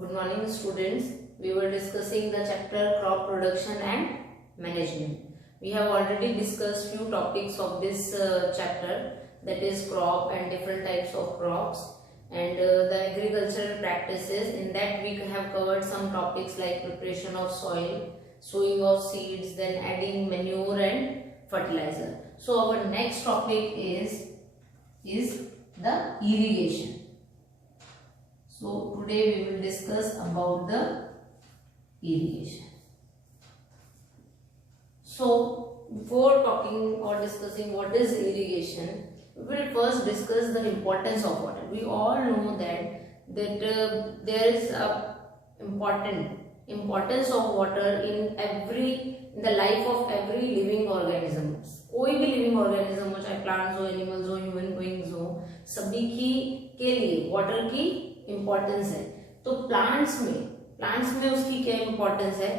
Good morning students. We were discussing the chapter crop production and management. We have already discussed few topics of this chapter, that is crop and different types of crops and the agricultural practices. In that we have covered some topics like preparation of soil, sowing of seeds, then adding manure and fertilizer. So our next topic is the irrigation. So today we will discuss about the irrigation. So before talking or discussing what is irrigation, we will first discuss the importance of water. We all know that there is a importance of water in the life of every living organism. कोई भी living organism हो, चाहे plants हो, animals हो, human beings हो, सभी के लिए वाटर की इम्पोर्टेंस है. तो प्लांट्स में उसकी क्या इम्पोर्टेंस है?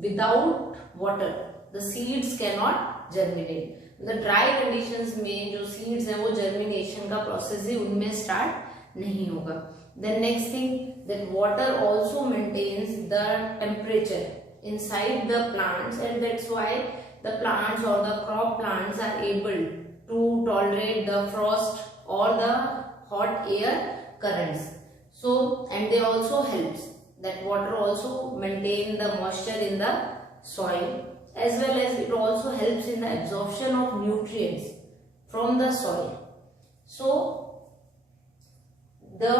Without water the seeds can not germinate. The dry conditions में जो सीड्स हैं वो जर्मिनेशन का प्रोसेस ही उनमें स्टार्ट नहीं होगा. Then next thing, that water also maintains the temperature inside the plants and that's why the plants or the crop plants are able to tolerate the frost or the hot air currents. So and they also helps, that water also maintain the moisture in the soil, as well as it also helps in the absorption of nutrients from the soil. So the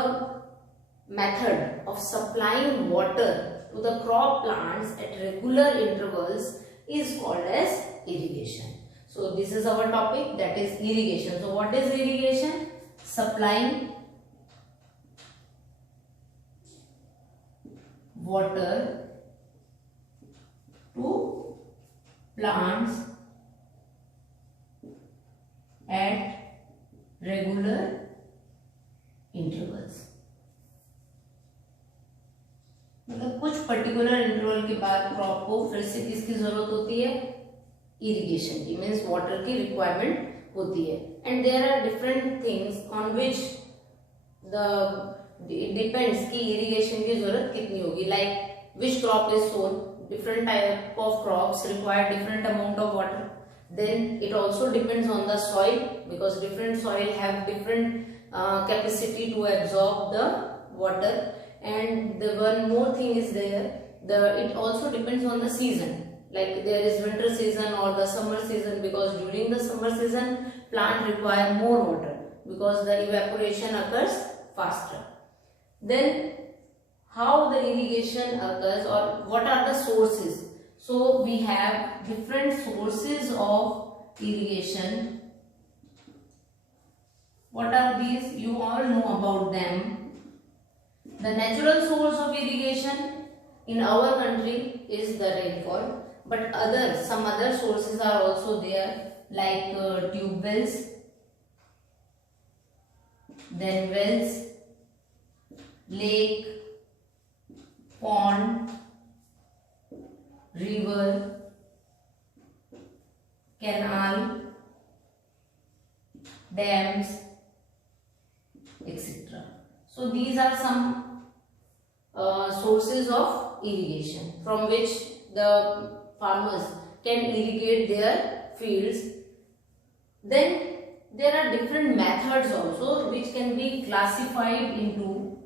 method of supplying water to the crop plants at regular intervals is called as irrigation. So this is our topic, that is irrigation. So what is irrigation? Supplying water to plants at regular intervals. मतलब कुछ particular interval के बाद crop को फिर से किसकी जरूरत होती है? इरिगेशन की, मीन्स वाटर की रिक्वायरमेंट होती है. And there are different things on which it depends कि इरिगेशन की जरूरत कितनी होगी. Like which crop is sown, different type of crops require different amount of water. Then it also depends on the soil, because different soil have different capacity to absorb the water. And the one more thing is there, it also depends on the season, like there is winter season or the summer season, because during the summer season plant require more water because the evaporation occurs faster. Then how the irrigation occurs, or what are the sources? So we have different sources of irrigation. What are these? You all know about them. The natural source of irrigation in our country is the rainfall, but some other sources are also there, like tube wells, then wells, lake, pond, river, canal, dams, etc. So these are some sources of irrigation from which the farmers can irrigate their fields. Then there are different methods also which can be classified into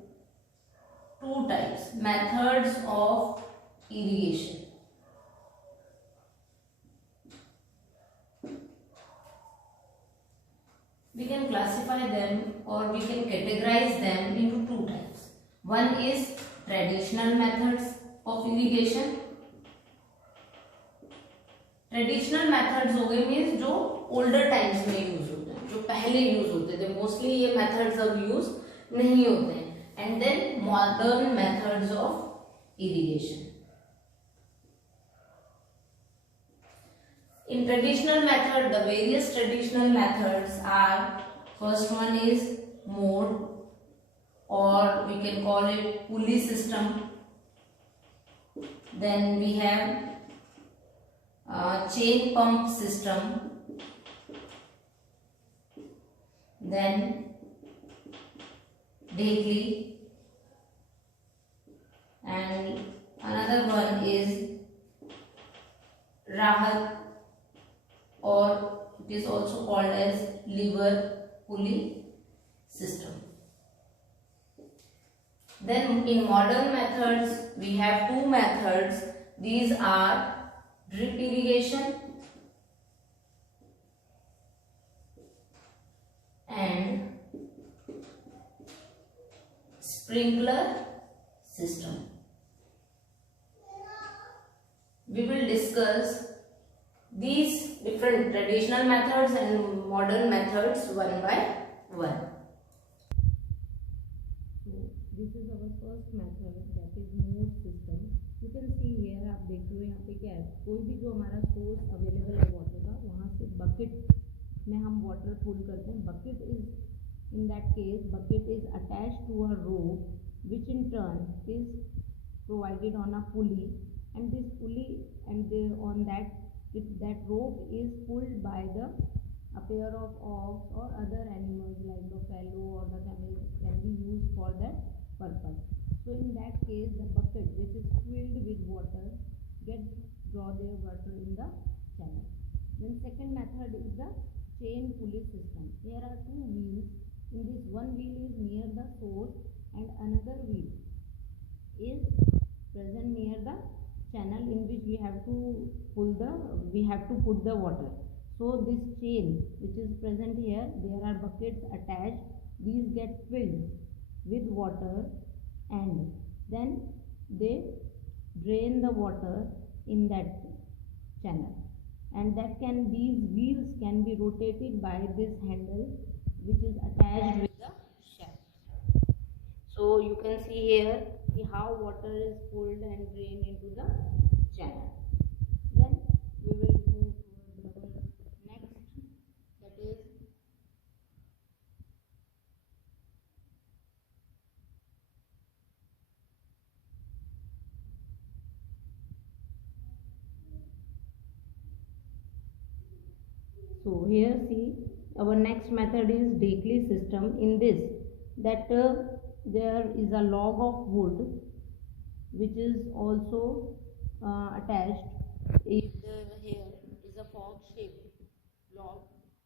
two types: methods of irrigation. We can classify them or we can categorize them into two types. One is traditional methods of irrigation. Traditional methods हो गए means जो older times में use होते हैं, जो पहले use होते थे. मोस्टली ये मेथड्स अब यूज नहीं होते हैं. And then modern methods of irrigation. In traditional method, the various traditional methods are, first one is mode, or we can call it pulley system. Then we have chain pump system. Then Daily, is also called as lever pulley system. Then in modern methods, we have two methods. These are drip irrigation and sprinkler system. We will discuss these different traditional methods and modern methods one by one. So this is our first method, that is mode system. You can see here, आप देख रहे हो यहाँ पे क्या है, कोई भी जो हमारा सोर्स अवेलेबल है वाटर का, वहाँ से बकेट में हम वाटर पुल करते हैं. Bucket is in that case bucket is attached to a rope which in turn is provided on a pulley, and this pulley and on that rope is pulled by a pair of ox or other animals like the fallow or the camel can be used for that purpose. So in that case the bucket which is filled with water draw their water in the channel. Then second method is the chain pulley system. There are two wheels. In this, one wheel is near the source and another wheel is present near the channel in which we have to put the water. So this chain which is present here, there are buckets attached. These get filled with water and then they drain the water in that channel, and these wheels can be rotated by this handle which is attached with the shaft. So you can see here how water is pulled and drained into the channel. Then we will move to our next, that is so here see our next method is Dekli system. In this, there is a log of wood which is also attached. Here is a fork shaped log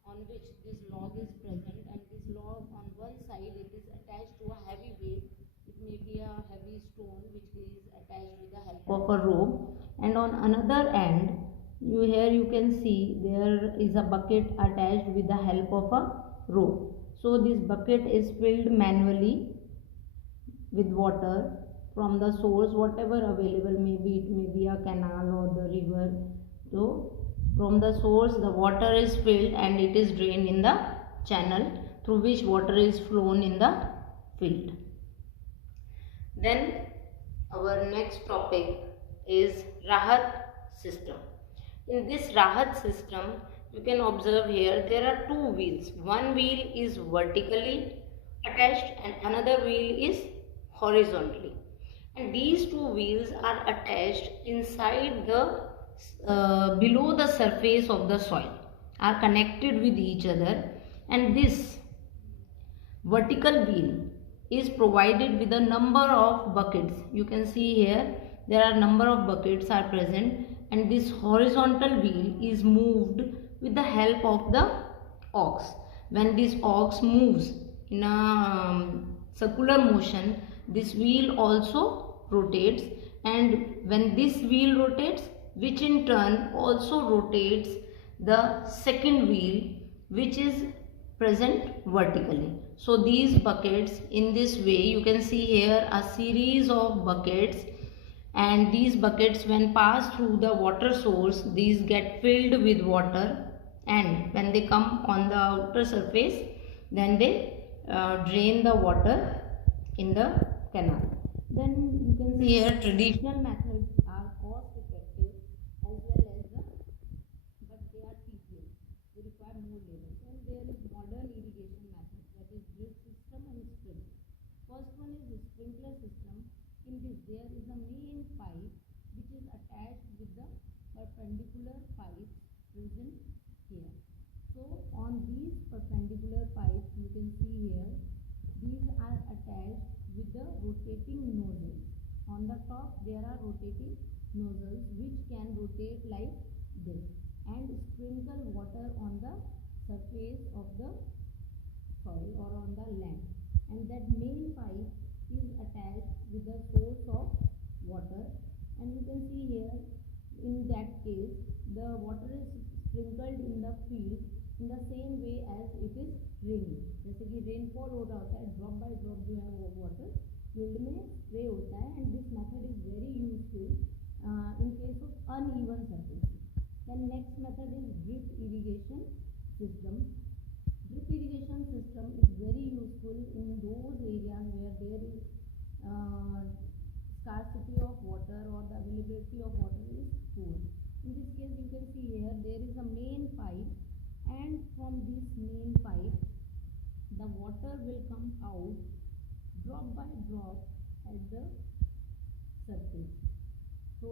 on which this log is present, and this log on one side it is attached to a heavy weight. It may be a heavy stone which is attached with the help of a rope, and on another end you can see there is a bucket attached with the help of a rope. So this bucket is filled manually with water from the source, whatever available, maybe it may be a canal or the river. So from the source the water is filled and it is drained in the channel through which water is flown in the field. Then our next topic is Rahat system. In this Rahat system, you can observe here there are two wheels. One wheel is vertically attached and another wheel is horizontally. And these two wheels are attached inside below the surface of the soil, are connected with each other, and this vertical wheel is provided with a number of buckets. You can see here there are number of buckets are present, and this horizontal wheel is moved with the help of the ox. When this ox moves in a circular motion, this wheel also rotates, and when this wheel rotates, which in turn also rotates the second wheel which is present vertically. So these buckets, in this way you can see here a series of buckets, and these buckets when pass through the water source, these get filled with water, and when they come on the outer surface, then they drain the water in the canal. Then you can see here traditional methods are cost effective as well as but they are tedious. They require more labor. And there is modern irrigation method, that is drip system and sprinkler. First one is the sprinkler system. In this there is a main pipe which is attached with the perpendicular pipes present here. So on these perpendicular pipes you can see here, these are attached with the rotating nozzles. On the top there are rotating nozzles which can rotate like this and sprinkle water on the surface of the soil or on the land, and that main pipe is attached with the source of water. And you can see here, in that case, the water is sprinkled in the field in the same way as it is raining. जैसे कि rainfall हो रहा होता है, drop by drop जो है वो water field में स्प्रे होता है. And this method is very useful in case of uneven surfaces. Then next method is drip irrigation system. Drip irrigation system is very useful in those areas where there is scarcity of water or the availability of water is poor. In this case, you can see here there is a main pipe, and from this main pipe the water will come out drop by drop at the surface. So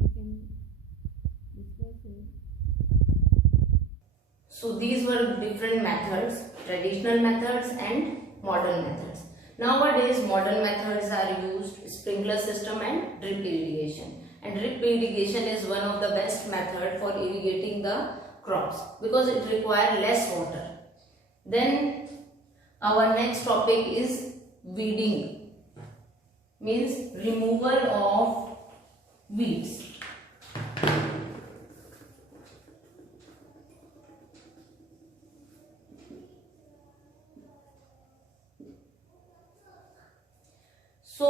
we can discuss it. So these were different methods, traditional methods and modern methods. Nowadays modern methods are used, sprinkler system and drip irrigation. And drip irrigation is one of the best method for irrigating the crops because it requires less water. Then our next topic is weeding, means removal of weeds. सो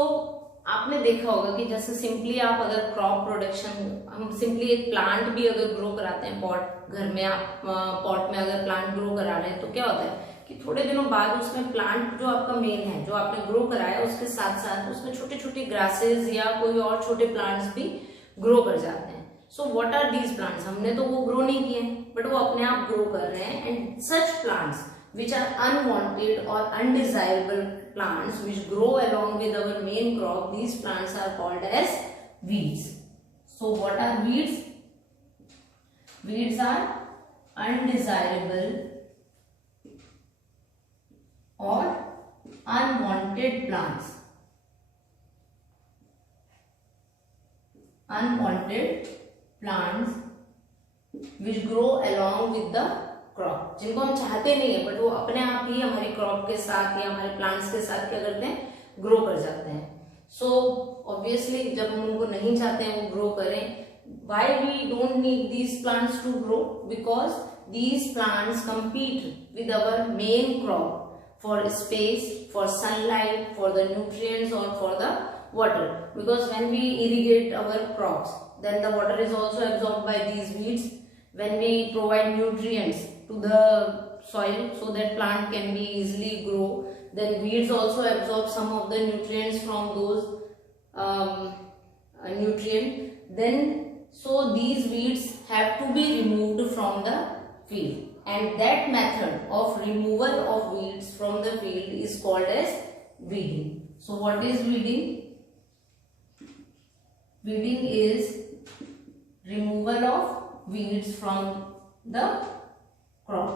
आपने देखा होगा कि जैसे simply आप अगर crop production, हम simply एक plant भी अगर ग्रो कराते हैं पॉट, घर में आप पॉट में अगर प्लांट ग्रो करा रहे हैं तो क्या होता है कि थोड़े दिनों बाद उसमें प्लांट जो आपका मेन है, जो आपने ग्रो कराया, उसके साथ साथ उसमें छोटे छोटे ग्रासेस या कोई और छोटे प्लांट्स भी ग्रो कर जाते हैं. So what are these plants? हमने तो वो ग्रो नहीं किए बट वो अपने आप ग्रो कर रहे हैं. And such plants which are unwanted or undesirable plants which grow along with our main crop, these plants are called as weeds. So what are weeds? Weeds are undesirable or unwanted plants. Unwanted plants which grow along with the crop, जिनको हम चाहते नहीं है but वो अपने आप ही हमारी crop के साथ या हमारे प्लांट्स के साथ क्या करते हैं, ग्रो कर जाते हैं. सो ऑब्वियसली जब हम उनको नहीं चाहते हैं वो ग्रो करें, why we don't need these plants to grow? Because these plants compete with our main crop for space, for sunlight, for the nutrients or for the water. Because when we irrigate our crops, then the water is also absorbed by these weeds. When we provide nutrients to the soil so that plant can be easily grow, then weeds also absorb some of the nutrients from those nutrient. Then so these weeds have to be removed from the field, and that method of removal of weeds from the field is called as weeding. So what is weeding? Weeding is removal of weeds from the crop.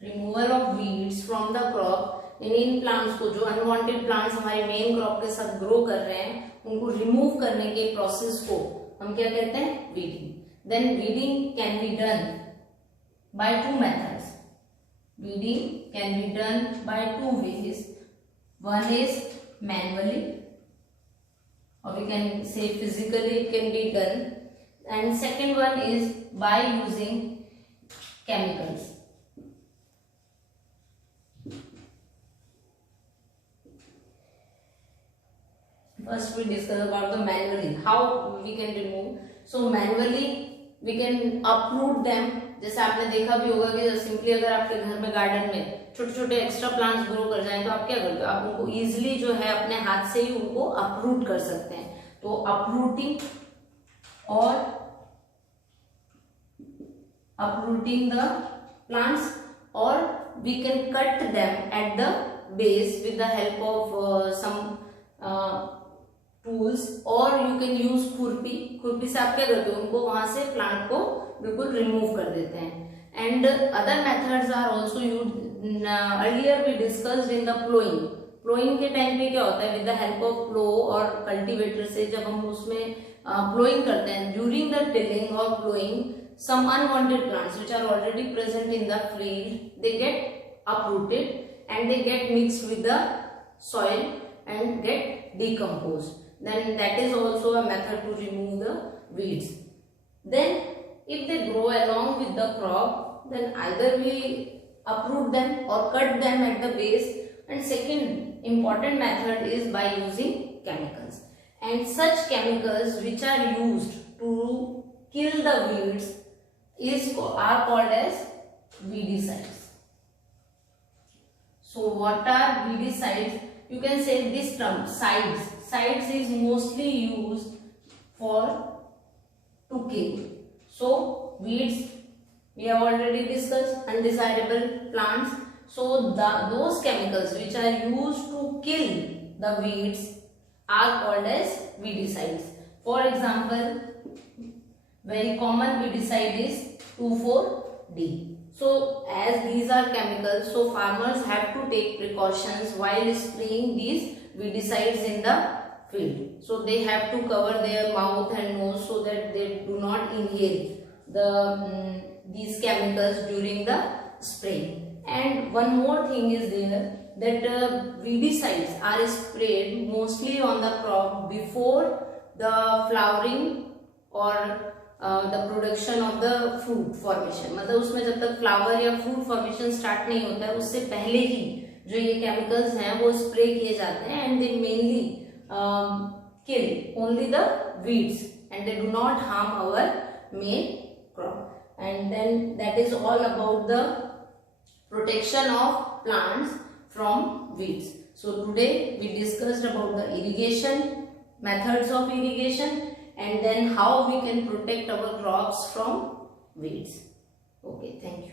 Removal of weeds from the crop. In plants को, जो unwanted plants हमारे main crop के साथ grow कर रहे हैं, उनको remove करने के प्रोसेस को हम क्या कहते हैं? Weeding. Then weeding can be done by two methods. Weeding can be done by two ways. One is manually, or we can say physically it can be done. And second one is by using chemicals. First we discuss about the manually, how we can remove. So manually we can uproot them. जैसे आपने देखा भी होगा कि simply अगर आपके घर में गार्डन में छोटे छोटे एक्स्ट्रा प्लांट्स ग्रो कर जाएं तो आप क्या करते हो? आप उनको इजिली जो है अपने हाथ से ही उनको अपरूट कर सकते हैं. तो uprooting or uprooting the plants, or we can cut them at the base with the help of some tools, or you can use खुरपी. खुरपी से आप क्या करते हो? उनको वहां से प्लांट को बिल्कुल रिमूव कर देते हैं. And other methods are also used. Earlier we discussed in the plowing. Ploughing के टाइम पे क्या होता है, विद द हेल्प ऑफ प्लो और कल्टीवेटर से जब हम उसमें प्लोइंग करते हैं, ड्यूरिंग द टिलिंग और ploughing some unwanted plants which are already present in the field they get uprooted and they get mixed with the soil and get decomposed. Then that is also a method to remove the weeds. Then if they grow along with the crop, then either we uproot them or cut them at the base, and second important method is by using chemicals. And such chemicals which are used to kill the weeds are called as weedicides. So what are weedicides? You can say this term sides. Sides is mostly used for to kill. So weeds we have already discussed, undesirable plants. So those chemicals which are used to kill the weeds are called as weedicides. For example, very common weedicide is 2,4-D. So as these are chemicals, so farmers have to take precautions while spraying these weedicides in the field. So they have to cover their mouth and nose so that they do not inhale these chemicals during the spraying. And one more thing is there, that weedicides are sprayed mostly on the crop before the flowering or the production of the fruit formation. मतलब उसमें जब तक flower या fruit formation start नहीं होता है उससे पहले ही जो ये केमिकल्स हैं वो स्प्रे किए जाते हैं, and they mainly kill only the weeds and they do not harm our main crop. And then that is all about the protection of plants from weeds. So today we discussed about the irrigation, methods of irrigation, and then how we can protect our crops from weeds. Okay, thank you.